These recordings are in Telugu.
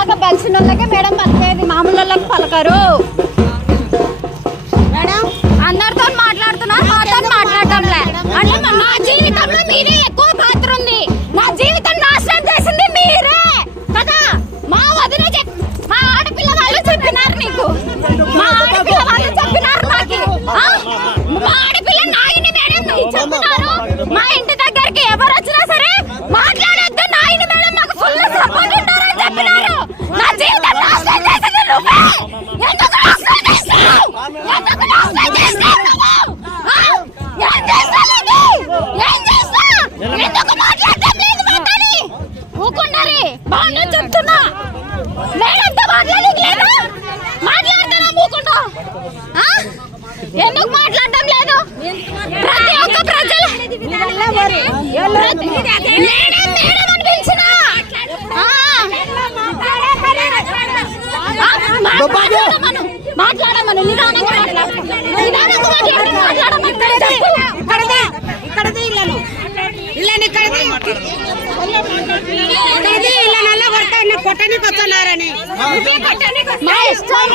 బాగా బలిసిన వాళ్ళకే మేడం పలికేది. మామూలు పలకరు. మేడం అందరితో మాట్లాడుతున్నారు. జీవితంలో మీరే ఎక్కువ పాత్ర ఉంది. నా జీవితం నాశనం చేసింది కదా? మా వదిన మా ఆడపిల్ల వాళ్ళు చెప్పినారు మా చెప్పినారు మా ఆడపిల్ల నాయని మేడం చెప్తున్నారు. మా ఇంటి ఎందుకు మాట్లాడటం లేదు? ప్రతి ఒక్క ప్రజలు మాట్లాడమను. మాట్లాడమను. నిదానంగా మాట్లాడు నిదానంగా మాట్లాడు మాట్లాడమను. చెప్పు. ఇక్కడదే ఇళ్ళను. ఇళ్ళని ఇక్కడదే ఇక్కడదే ఇళ్ళనల్లా కొట్టనికి వస్తున్నారని మా ఇష్టం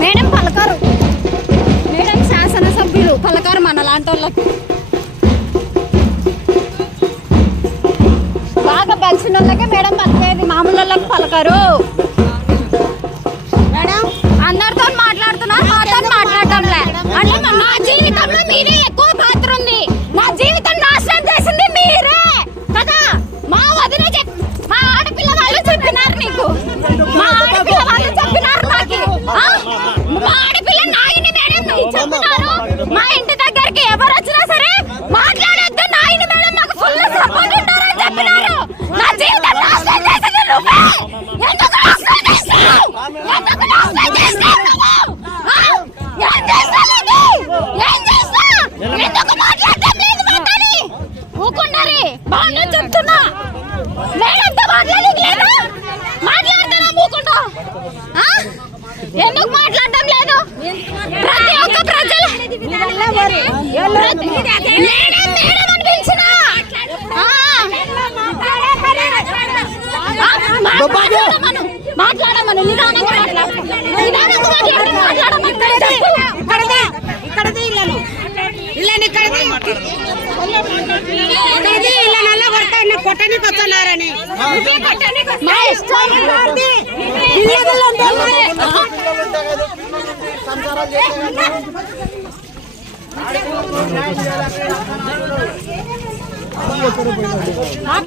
మేడం పలకారు. మేడం శాసనసభ్యులు పలకారు మన లాంటి వాళ్ళకి. బాగా బలిసిన వాళ్ళకే మేడం పలికేది. మామూలు వాళ్ళకి పలకారు. ఊకుండరి బాగుండు చెప్తున్నా మేడంతో మాట్లాడేది లేదా? ఎందుకు మాట్లాడటం లేదు? ప్రతి ఒక్క ప్రజలు ప్రతి- మేడం మేడం అని పిలిచినా ఆ. ఆ, మాట్లాడమను నిదానంగా మాట్లాడు నిదానంగా మాట్లాడు మాట్లాడమను. ఇక్కడదే ఇక్కడదే ఇళ్ళను ఇళ్ళని ఇక్కడదే ఇక్కడదే ఇళ్ళనల్లా కొడతాయి కొట్టనికి వస్తున్నారని మా ఇష్టం ఇళ్ళలో ఉండే